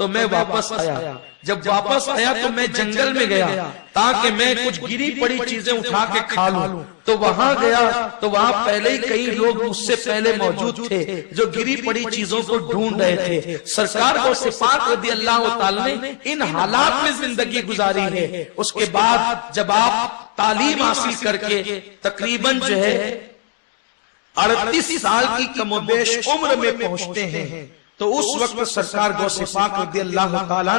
تو میں واپس آیا. جب واپس آیا تو میں جنگل میں گیا تاکہ میں کچھ گری پڑی چیزیں اٹھا کے کھا لوں. تو وہاں گیا تو وہاں پہلے ہی کئی لوگ مجھ سے پہلے موجود تھے جو گری پڑی چیزوں کو ڈھونڈ رہے تھے. سرکار کو پاک رضی اللہ تعالی نے ان حالات میں زندگی گزاری ہے. اس کے بعد جب آپ تعلیم حاصل کر کے تقریباً جو ہے 38 سال کی کم و بیش عمر میں پہنچتے ہیں تو اس وقت سرکار غوث پاک رضی اللہ تعالیٰ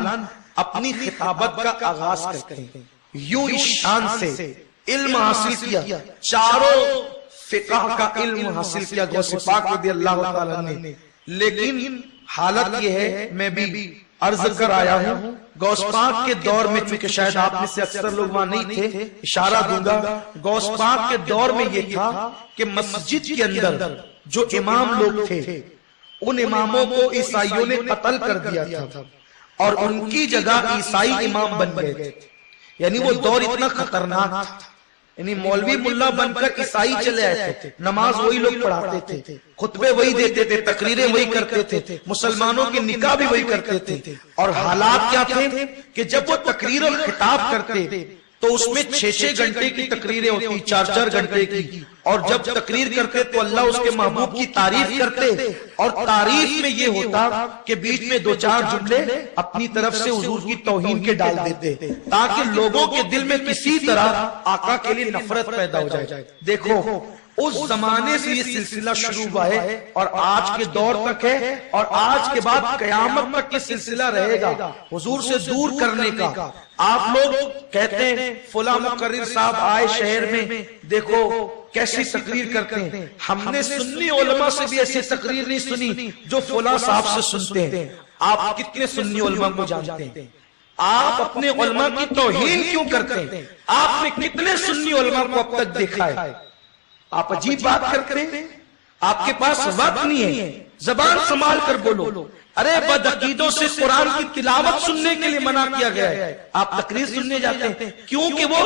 اپنی خطابت کا آغاز کرتے ہیں. یوں اس شان سے علم حاصل کیا, چاروں فقہ کا علم حاصل کیا غوث پاک رضی اللہ تعالیٰ نے. لیکن حالت یہ ہے, میں بھی عرض کر آیا ہوں, غوث پاک کے دور میں, چونکہ شاید آپ میں سے اکثر لوگ وہاں نہیں تھے, اشارہ دوں گا, غوث پاک کے دور میں یہ تھا کہ مسجد کے اندر جو امام لوگ تھے ان اماموں کو عیسائیوں نے قتل کر دیا تھا اور ان کی جگہ عیسائی امام بن گئے تھے. یعنی وہ دور اتنا خطرناک تھا, یعنی مولوی ملا بن کر عیسائی چلے آئے تھے, نماز وہی لوگ پڑھاتے تھے, خطبے وہی دیتے تھے, تقریریں وہی کرتے تھے, مسلمانوں کے نکاح بھی وہی کرتے تھے. اور حالات کیا تھے کہ جب وہ تقریر اور خطاب کرتے تو اس میں 6-6 گھنٹے کی تقریریں ہوتی, 4-4 گھنٹے کی, اور جب تقریر کرتے تو اللہ اس کے محبوب کی تعریف کرتے, اور تعریف میں یہ ہوتا کہ بیچ میں 2-4 جملے اپنی طرف سے حضور کی توہین کے ڈال دیتے تاکہ لوگوں کے دل میں کسی طرح آقا کے لیے نفرت پیدا ہو جائے. دیکھو اس زمانے سے یہ سلسلہ شروع ہوا ہے اور آج کے دور تک ہے, اور آج کے بعد قیامت تک یہ سلسلہ رہے گا حضور سے دور کرنے کا. آپ لوگ کہتے ہیں فلاں مقرر صاحب آئے شہر میں, دیکھو کیسی تقریر کرتے ہیں. ہم نے سنی علماء سے بھی ایسی تقریر نہیں سنی جو فلاں صاحب سے سنتے ہیں. آپ کتنے سنی علماء کو جانتے ہیں؟ آپ اپنے علماء کی توہین کیوں کرتے ہیں؟ آپ نے کتنے سنی علماء کو اب تک دیکھا ہے؟ آپ عجیب بات کرتے ہیں, آپ کے پاس وقت نہیں ہے, زبان سنبھال کر بولو. ارے بدعقیدوں سے قرآن کی تلاوت سننے کے لیے منع کیا گیا ہے, آپ تقریر سننے جاتے ہیں کیونکہ وہ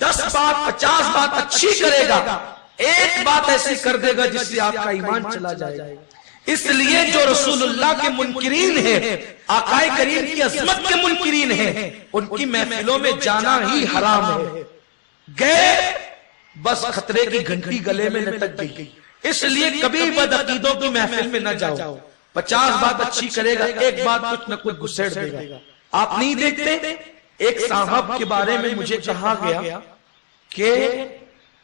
10 بات 50 بات اچھی کرے گا, ایک بات ایسی کر دے گا جس سے آپ کا ایمان چلا جائے گا. اس لیے جو رسول اللہ کے منکرین ہیں, آقا کریم کی عظمت کے منکرین ہیں, ان کی محفلوں میں جانا ہی حرام ہے. گئے بس خطرے کی گھنٹی گلے میں لٹک گئی. اس لیے کبھی بدعقیدوں کی محفل میں نہ جاؤ. 50 بات اچھی کرے گا, ایک بات کچھ نہ کچھ گھسیڑ دے گا. آپ نہیں دیکھتے, ایک صاحب کے بارے میں مجھے کہا گیا کہ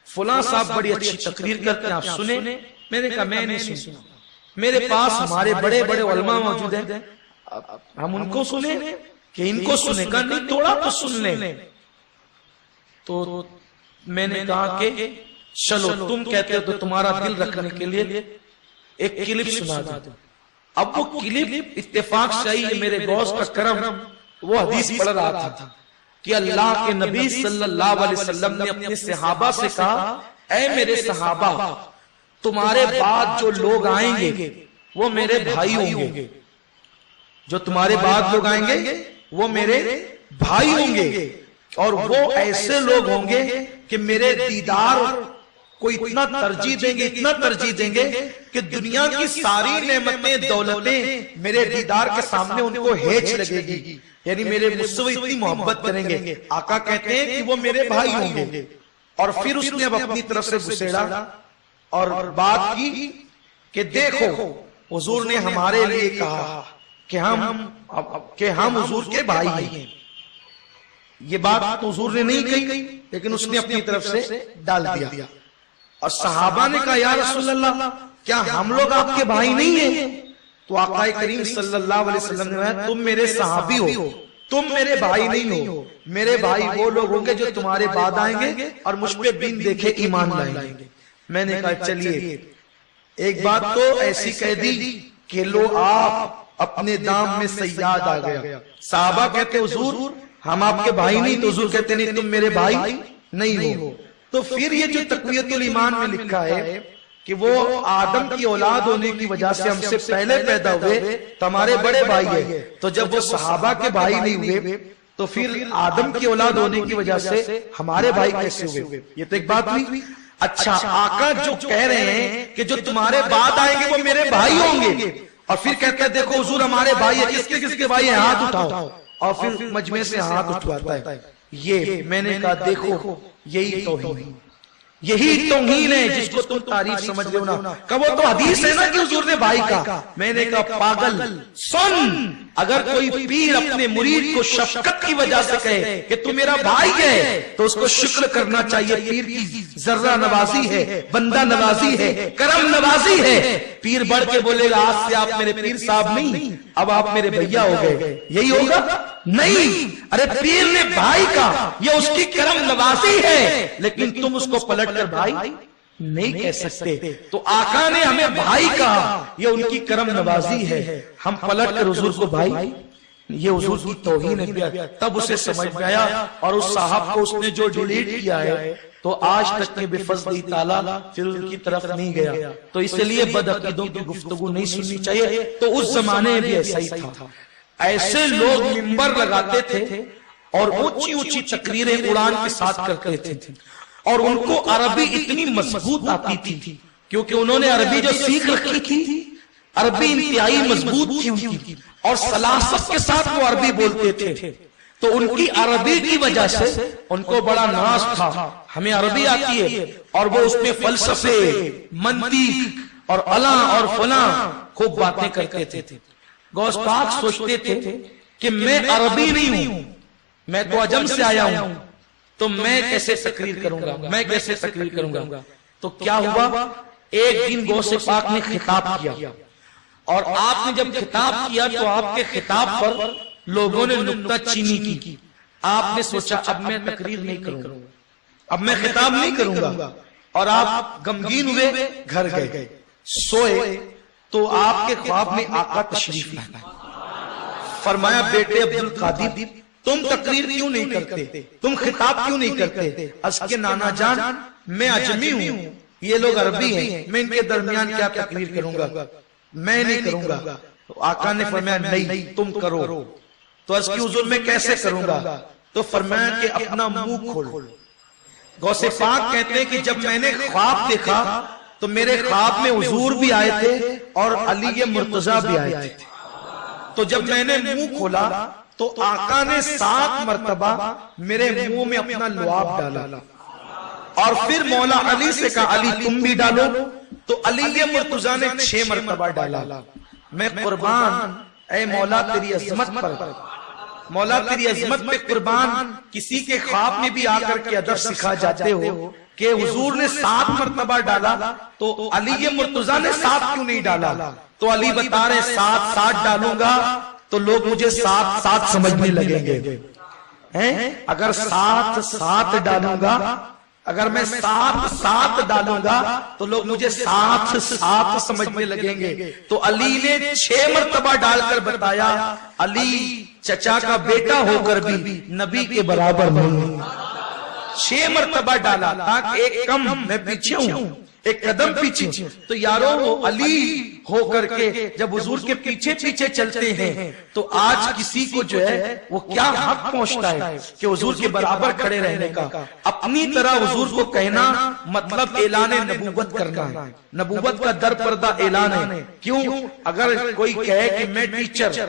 فلاں صاحب بڑی اچھی تقریر کرتے ہیں, آپ سنیں. میں نے کہا میں نہیں سنا, میرے پاس ہمارے بڑے بڑے علماء موجود ہیں, ہم ان کو سنیں کہ ان کو سنے کا نہیں, تھوڑا تو سن لیں. تو میں نے کہا کہ چلو تم کہتے ہو تو تمہارا دل رکھنے کے لیے ایک کلپ سنا دو. اب وہ کلپ اتفاق سے آئی, میرے غوث کا کرم, وہ حدیث پڑھ رہا تھا کہ اللہ کے نبی صلی اللہ علیہ وسلم نے اپنے صحابہ سے کہا, اے میرے صحابہ, تمہارے بعد جو لوگ آئیں گے وہ میرے بھائی ہوں گے. جو تمہارے بعد لوگ آئیں گے وہ میرے بھائی ہوں گے, اور وہ ایسے لوگ ہوں گے کہ میرے دیدار کو اتنا ترجیح دیں گے, اتنا ترجیح دیں گے کہ دنیا کی ساری نعمتیں دولتیں میرے دیدار کے سامنے ان کو ہیچ لگے گی. یعنی میرے مجھ سے اتنی محبت کریں گے. آقا کہتے ہیں کہ وہ میرے بھائی ہوں گے. اور پھر اس نے اب اپنی طرف سے گھسیڑا اور بات کی کہ دیکھو حضور نے ہمارے لیے کہا کہ ہم حضور کے بھائی ہیں. یہ بات حضور نے نہیں کہی, لیکن اس نے اپنی طرف سے ڈال دیا. اور صحابہ نے کہا یا رسول اللہ, کیا ہم لوگ آپ کے بھائی نہیں ہیں؟ تو آقا کریم صلی اللہ علیہ وسلم نے کہا تم میرے صحابی ہو, تم میرے بھائی نہیں ہو. میرے بھائی وہ لوگ ہوں گے جو تمہارے بعد آئیں گے اور مجھ پہ بن دیکھے ایمان لائیں گے. میں نے کہا چلیے ایک بات تو ایسی کہہ دی کہ لو آپ اپنے دام میں سیاد آ گیا. صحابہ کہتے حضور ہم آپ کے بھائی نہیں, تو حضور کہتے نہیں تم میرے بھائی نہیں ہو. تو پھر یہ جو تقویت الایمان میں لکھا ہے کہ وہ آدم کی اولاد ہونے کی وجہ سے ہم سے پہلے پیدا ہوئے تو ہمارے بڑے بھائی ہیں, تو جب وہ صحابہ کے بھائی نہیں ہوئے تو پھر آدم کی اولاد ہونے کی وجہ سے ہمارے بھائی کیسے ہوئے؟ یہ تو ایک بات ہوئی. اچھا آقا جو کہہ رہے ہیں کہ جو تمہارے بعد آئیں گے وہ میرے بھائی ہوں گے, اور پھر کہتا ہے دیکھو حضور ہمارے بھائی ہیں، کس کے بھائی ہیں، ہاتھ اٹھاؤ، اور پھر مجمع سے ہاتھ اٹھواتا ہے. یہ میں نے کہا دیکھو یہی توہین، یہی توہین ہے جس کو تم تعریف سمجھ رہے ہو نا. کہ وہ تو حدیث ہے نا کہ حضور نے بھائی کا. میں نے کہا پاگل سن، اگر کوئی پیر اپنے مرید کو شفقت کی وجہ سے کہے کہ تو میرا بھائی ہے تو اس کو شکر کرنا چاہیے. پیر کی ذرہ نوازی ہے، بندہ نوازی ہے، کرم نوازی ہے. پیر بڑھ کے بولے گا آج سے آپ میرے پیر صاحب نہیں، اب آپ میرے بھیا ہو گئے، یہی ہوگا؟ نہیں. ارے پیر نے بھائی کا، یہ اس کی کرم نوازی ہے، لیکن تم اس کو پلٹ کر بھائی نہیں کہہ سکتے. تو آقا نے ہمیں بھائی کہا، یہ ان کی کرم نوازی ہے. ہم پلٹ کر حضور کو بھائی، یہ حضور کی توہین ہے. تب اسے سمجھ میں آیا، اور اس صاحب کو اس نے جو ڈیلیٹ کیا ہے تو آج تک کے بفضل تعالیٰ پھر ان کی طرف نہیں گیا. تو اس لیے بد عقیدوں کی گفتگو نہیں سننی چاہیے. تو اس زمانے میں بھی ایسا ہی تھا. ایسے لوگ منبر لگاتے تھے اور اونچی اونچی تقریریں اڑان کے ساتھ کرتے تھے، اور ان کو عربی اتنی مضبوط آتی تھی کیونکہ انہوں نے عربی جو سیکھ رکھی تھی، عربی انتہائی مضبوط تھی ان کی، اور سلاست کے ساتھ وہ عربی بولتے تھے. تو ان کی عربی کی وجہ سے ان کو بڑا ناز تھا، ہمیں عربی آتی ہے، اور وہ اس میں فلسفے، منطق اور الاں اور فلاں خوب باتیں کرتے تھے. غوث پاک سوچتے تھے کہ میں عربی نہیں ہوں، میں تو عجم سے آیا ہوں، تو میں کیسے تقریر کروں گا، میں کیسے تقریر کروں گا. تو کیا ہوا، ایک دن غوث پاک نے خطاب کیا، اور آپ نے جب خطاب کیا تو آپ کے خطاب پر لوگوں نے نکتہ چینی کی. آپ نے سوچا اب میں تقریر نہیں کروں گا، اب میں خطاب نہیں کروں گا، اور آپ غمگین ہوئے، گھر گئے، سوئے. تو آپ کے خواب میں آقا تشریف لائے. فرمایا بیٹے عبد القادر تم تقریر کیوں نہیں کرتے، تم خطاب کیوں نہیں کرتے؟ اس کے نانا جان میں عجمی ہوں، یہ لوگ عربی ہیں، میں ان کے درمیان کیا تقریر کروں گا، میں نہیں کروں گا. تو آقا نے فرمایا نہیں تم کرو. تو اس کی حضور میں کیسے کروں گا؟ تو فرمایا کہ اپنا منہ کھول. غوث پاک کہتے ہیں کہ جب میں نے خواب دیکھا تو میرے خواب میں حضور بھی آئے تھے اور علی مرتضیٰ بھی آئے تھے. تو جب میں نے منہ کھولا تو آقا نے 7 مرتبہ میرے منہ میں اپنا لعاب ڈالا، اور پھر مولا علی سے کہا علی تم بھی ڈالو. تو علی مرتضیٰ نے 6 مرتبہ ڈالا. میں قربان اے مولا تیری عظمت پر، مولا تیری عظمت پہ قربان. کسی کے خواب میں بھی آ کر کے ادب سکھا جاتے ہو کہ حضور نے 7 مرتبہ ڈالا تو علی مرتضیٰ نے 7 کیوں نہیں ڈالا؟ تو علی بتا رہے 7 ڈالوں گا تو لوگ مجھے 7 سمجھنے لگیں گے. اگر 7 ڈالوں گا، اگر میں 7 ڈالوں گا تو لوگ مجھے 7 سمجھنے لگیں گے. تو علی نے 6 مرتبہ ڈال کر بتایا علی چچا کا بیٹا ہو کر بھی نبی کے برابر نہیں. 6 مرتبہ ڈالا تاکہ ایک کم میں پیچھے ہوں، ایک قدم پیچھے. تو یارو وہ علی ہو کر کے جب حضور کے پیچھے پیچھے چلتے ہیں تو آج کسی کو جو ہے وہ کیا حق پہنچتا ہے کہ حضور کے برابر کھڑے رہنے کا. اپنی طرح حضور کو کہنا مطلب اعلان نبوت کرنا ہے. نبوت کا در پردہ اعلان ہے. کیوں؟ اگر کوئی کہے کہ میں ٹیچر،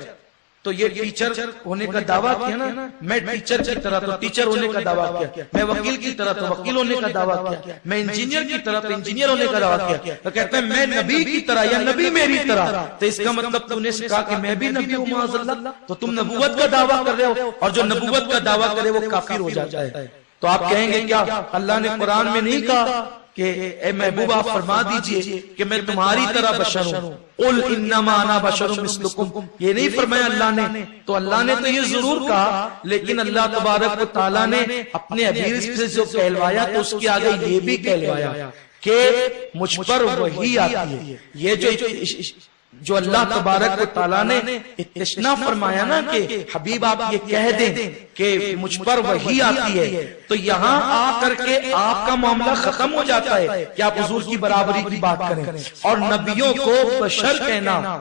تو یہ ٹیچر ہونے کا دعویٰ کیا نا، میں ٹیچر کی طرح تو ٹیچر ہونے کا دعویٰ کیا، میں وکیل کی طرح تو وکیل ہونے کا دعویٰ کیا، میں انجینئر کی طرح تو انجینئر ہونے کا دعویٰ کیا. تو کہتے ہیں میں نبی کی طرح یا نبی میری طرح. تو اس کا مطلب تم نے کہا کہ میں بھی نبی ہوں معاذ اللہ، تو تم نبوت کا دعویٰ کر رہے ہو، اور جو نبوت کا دعویٰ کرے وہ کافر ہو جاتا ہے. تو آپ کہیں گے کیا اللہ نے قرآن میں نہیں کہا کہ اے محبوب آپ فرما دیجئے کہ میں تمہاری طرح بشر ہوں، قل انما انا بشر مثلکم، یہ نہیں فرمایا اللہ نے؟ تو اللہ نے تو یہ ضرور کہا، لیکن اللہ تبارک و تعالیٰ نے اپنے حبیب سے جو کہلوایا تو اس کے آگے یہ بھی کہلوایا کہ مجھ پر وحی آتی ہے. یہ جو اللہ تبارک و تعالیٰ نے اتشنا فرمایا نا کہ حبیب آپ یہ کہہ دیں کہ مجھ پر وحی آتی ہے، تو یہاں آ کر کے آپ کا معاملہ ختم ہو جاتا ہے کہ آپ حضور کی برابری کی بات کریں. اور نبیوں کو بشر کہنا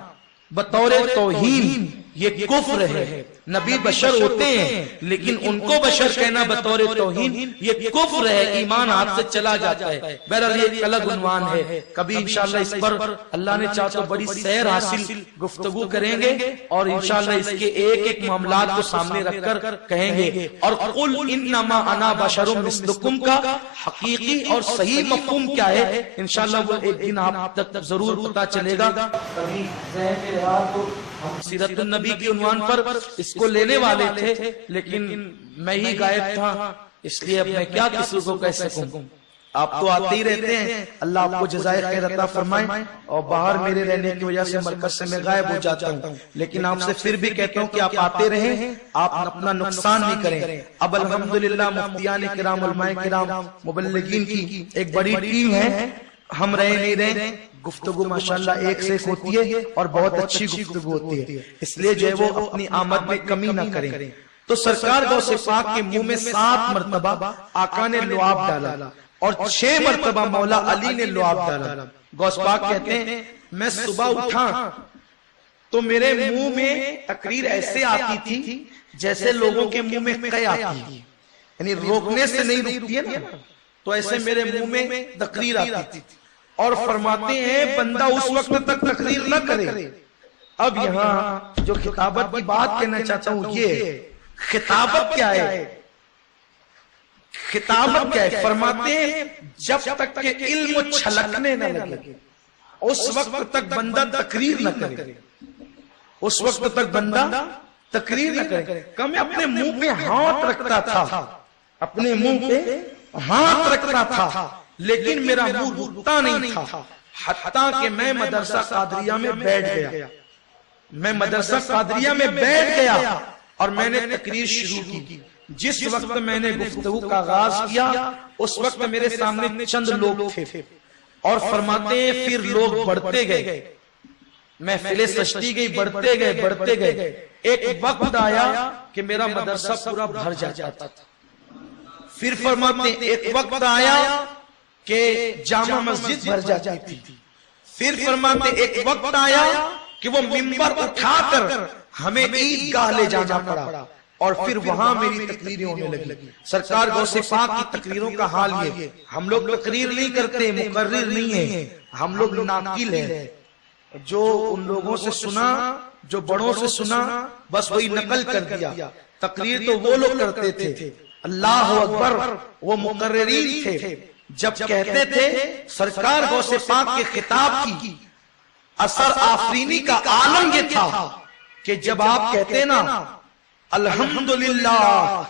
بطور توہین یہ کفر ہے. نبی بشر ہوتے ہیں لیکن ان کو بشر کہنا بطور توہین یہ کفر ہے، ایمان ہاتھ سے چلا جاتا ہے۔ بہرحال یہ ایک الگ عنوان ہے، کبھی انشاءاللہ اس پر اللہ نے چاہا تو بڑی سیر حاصل گفتگو کریں گے اور انشاءاللہ اس کے ایک ایک معاملات کو سامنے رکھ کر کہیں گے۔ اور قل انما انا بشر مثلکم کا حقیقی اور صحیح مفہوم کیا ہے انشاءاللہ وہ ایک دن آپ تک ضرور پتا چلے گا۔ کبھی ذہن میں رہا تو ہم سیرت النبی کے عنوان پر اس کو لینے والے تھے لیکن میں ہی غائب تھا، اس لیے اب میں کیا کسی کو کہہ سکوں۔ آپ تو آتے ہی رہتے ہیں، اللہ آپ کو جزائے خیر عطا فرمائے، اور باہر میرے رہنے کی وجہ سے مرکز سے میں غائب ہو جاتا ہوں، لیکن آپ سے پھر بھی کہتا ہوں کہ آپ آتے رہیں، آپ اپنا نقصان نہیں کریں۔ اب الحمدللہ مفتیان کرام، علماء کرام، مبلغین کی ایک بڑی ٹیم ہے، ہم رہے نہیں رہے، گفتگو ماشاءاللہ ایک سے ایک ہوتی ہے اور بہت اچھی گفتگو ہوتی ہے، اس لیے جو ہے وہ اپنی آمد میں کمی نہ کریں۔ تو سرکار غوث پاک کے منہ میں 7 مرتبہ آقا نے لعاب ڈالا اور 6 مرتبہ مولا علی نے لعاب ڈالا۔ غوث پاک کہتے ہیں میں صبح اٹھا تو میرے منہ میں تقریر ایسے آتی تھی جیسے لوگوں کے منہ میں قے آتی ہے، یعنی روکنے سے نہیں رکتی ہے نا، تو ایسے میرے منہ میں تقریر آتی تھی۔ اور فرماتے ہیں بندہ اس وقت تک تقریر نہ کرے۔ اب یہاں جو خطابت کی بات کہنا چاہتا ہوں یہ خطابت کیا ہے، خطابت کیا ہے؟ فرماتے ہیں جب تک کہ علم چھلکنے نہ لگے اس وقت تک بندہ تقریر نہ کرے، اس وقت تک بندہ تقریر نہ کرے۔ کہ میں اپنے منہ پہ ہاتھ رکھتا تھا، اپنے منہ پہ ہاتھ رکھتا تھا لیکن میرا منہ رکتا نہیں تھا، حتیٰ کہ میں مدرسہ قادریہ میں بیٹھ گیا، میں مدرسہ قادریہ میں بیٹھ گیا اور میں نے تقریر شروع کی۔ جس وقت میں نے گفتگو کا آغاز کیا اس وقت میرے سامنے چند لوگ تھے اور فرماتے ہیں پھر لوگ بڑھتے گئے، محفلیں سجتی گئی، بڑھتے گئے۔ ایک وقت آیا کہ میرا مدرسہ پورا بھر جاتا تھا۔ پھر فرماتے ہیں ایک وقت آیا کہ جامع مسجد بھر جاتی تھی۔ پھر فرماتے ایک وقت آیا کہ وہ ممبر اٹھا کر ہمیں عیدگاہ لے جانا پڑا اور پھر وہاں میری تقریریں ہونے لگی۔ سرکار غوث پاک کی تقریروں کا حال یہ، ہم لوگ تقریر نہیں کرتے، مقرر نہیں ہیں، ہم لوگ ناقل ہیں، جو ان لوگوں سے سنا، جو بڑوں سے سنا بس وہی نقل کر دیا۔ تقریر تو وہ لوگ کرتے تھے، اللہ اکبر، وہ مقررین تھے۔ جب کہتے تھے سرکار غوث پاک کے خطاب کی اثر آفرینی کا عالم یہ تھا کہ جب آپ کہتے نا الحمدللہ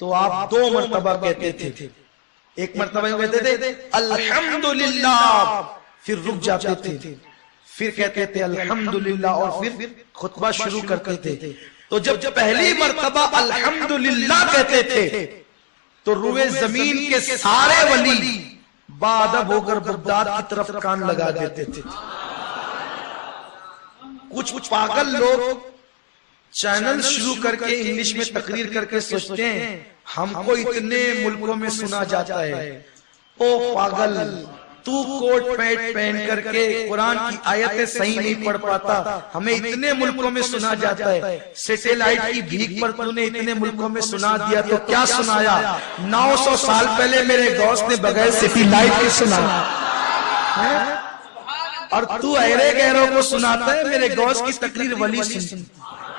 تو آپ 2 مرتبہ کہتے تھے، ایک مرتبہ کہتے تھے الحمدللہ، پھر رک جاتے تھے، پھر کہتے تھے الحمدللہ اور پھر خطبہ شروع کرتے تھے۔ تو جب پہلی مرتبہ الحمدللہ کہتے تھے تو روئے زمین کے سارے ولی بادب ہو کر بغداد کی طرف کان لگا دیتے تھے۔ کچھ پاگل لوگ چینل شروع کر کے انگلش میں تقریر کر کے سوچتے ہیں ہم کو اتنے ملکوں میں سنا جاتا ہے۔ او پاگل، تو کوٹ پیٹ پہن کر کے قرآن کی آیتیں صحیح نہیں پڑھ پاتا، ہمیں اتنے ملکوں میں سنا جاتا ہے۔ سیٹلائٹ کی بھیک پر تو نے اتنے ملکوں میں سنا دیا تو کیا سنایا؟ 900 سال پہلے میرے غوث نے بغیر سیٹلائٹ کے سنایا، اور تو ایرے گہروں کو سناتا ہے میرے غوث کی تقریر ولی سن۔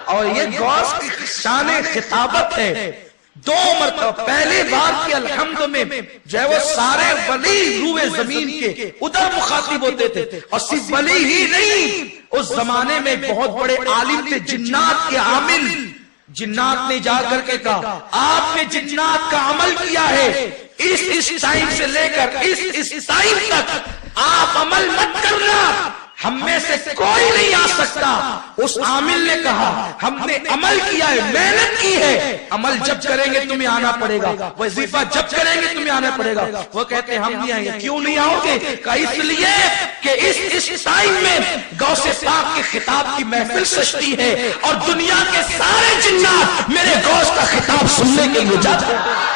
اور یہ غوث کی شان خطابت ہے۔ 2 مرتبہ پہلی بار کی الحمد میں جو ہے وہ سارے ولی روئے زمین کے ادھر مخاطب ہوتے تھے، اور صرف ولی ہی نہیں، اس زمانے میں بہت بڑے عالم تھے، جنات کے عامل۔ جنات نے جا کر کے کہا آپ نے جنات کا عمل کیا ہے، اس ٹائم سے لے کر اس ٹائم تک آپ عمل مت کرنا، ہم میں سے کوئی نہیں آ سکتا۔ اس عامل نے کہا ہم نے عمل کیا ہے، محنت کی ہے، عمل جب کریں گے تمہیں آنا پڑے گا، وظیفہ جب کریں گے تمہیں آنا پڑے گا۔ وہ کہتے ہیں ہم نہیں آئیں گے۔ کیوں نہیں آؤ گے؟ کہا اس لیے کہ اس ٹائم میں غوث پاک کے خطاب کی محفل سجتی ہے اور دنیا کے سارے جنات میرے غوث کا خطاب سننے کے لیے جاتے ہیں۔